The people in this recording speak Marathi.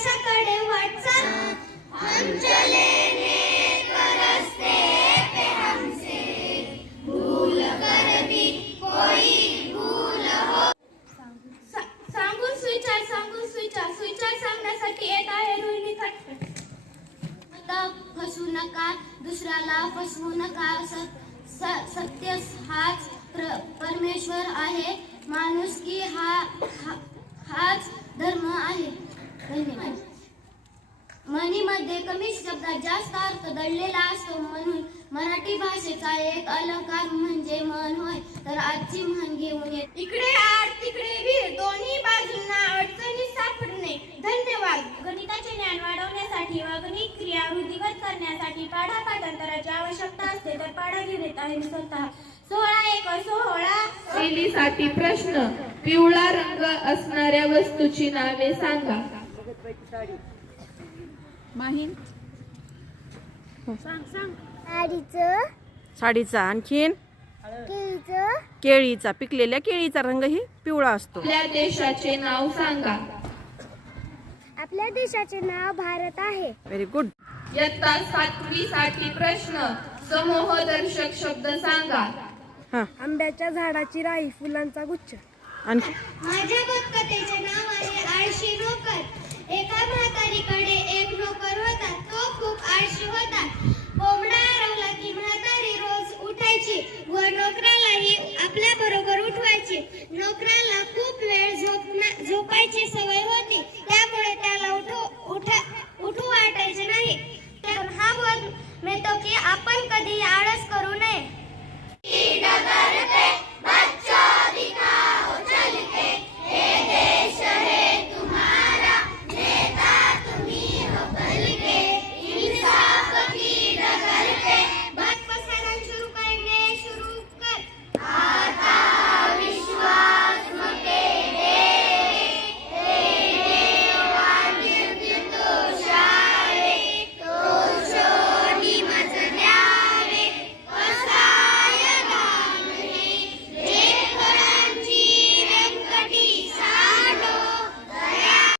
यशाकडे वाटचाल हम चले नेक रस्ते पे हमसे भूल कर भी कोई भूल हो. सांगून सुविचार सांगण्यासाठी येत आहे रोहिणी खटखट. फसवू नका, दुसऱ्याला फसवू नका. सत्य हाच परमेश्वर आहे. माणुसकी हाच धर्म आहे. धन्यवाद. म्हणीमध्ये कमी शब्दात जास्त अर्थ दडलेला असतो, म्हणून मराठी भाषेचा एक अलंकार म्हणजे म्हण होय. तर आजची म्हण घेऊन येत. इकडे आड तिकडे वीर, दोन्ही बाजूंना अडचणी सापडणे. धन्यवाद. गणिताचे ज्ञान वाढवण्यासाठी व गणित क्रिया वृद्धिंगत करण्यासाठी पाढापाठांतराची आवश्यकता असते, तर पाढा घेऊन येत आहे मी स्वतः. 16 शैलीसाठी प्रश्न. पिवळा रंग असणाऱ्या वस्तूची नावे सांगा. माहीन साडीचा. आणखीन केळीचा. पिकलेल्या केळीचा रंग ही पिवळा असतो. आपल्या देशाचे नाव सांगा. आपल्या देशाचे नाव भारत आहे. Very good. इयत्ता 7वी साठी प्रश्न. समूहदर्शक शब्द सांगा. आंब्याच्या झाडाची राई, फुलांचा गुच्छ. आणखी माझ्या बदकथेचे नाव आहे आळशी नोकर. एका म्हातारीकडे एक नोकर होता. तो खूप आळशी होता.